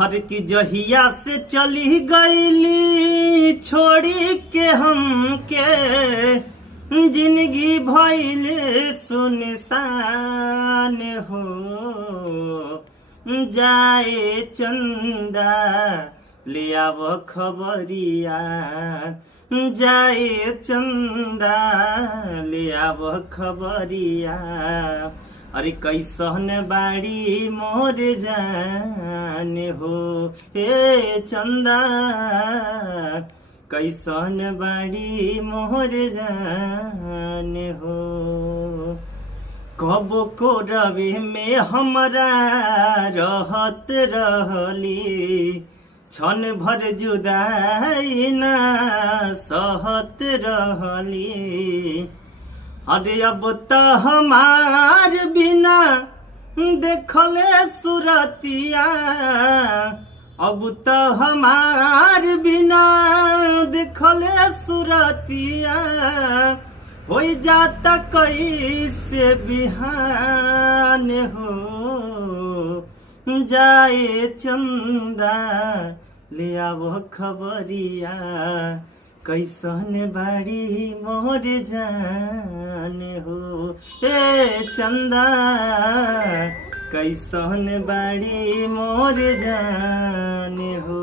हर की जहिया से चली गईली छोड़ी के हमके जिंदगी भइल सुनसान हो जाए चंदा ले आव खबरिया जाए चंदा ले आव खबरिया अरे कैसन बाड़ी मोर जान हो हे चंदा कैसन बाड़ी मोर जान हो कब को रवि में हमरा रहत रहली क्षण भर जुदाई ना सहत रहली अरे अब तो हमार बिना देखले सुरतिया अब तो हमार बिना देखले सुरतिया हो जाता कैसे बिहान हो जाए चंदा ले आवो खबरिया कैसन बाड़ी मोर जान हो ए चंदा कैसन बाड़ी मोर जान हो।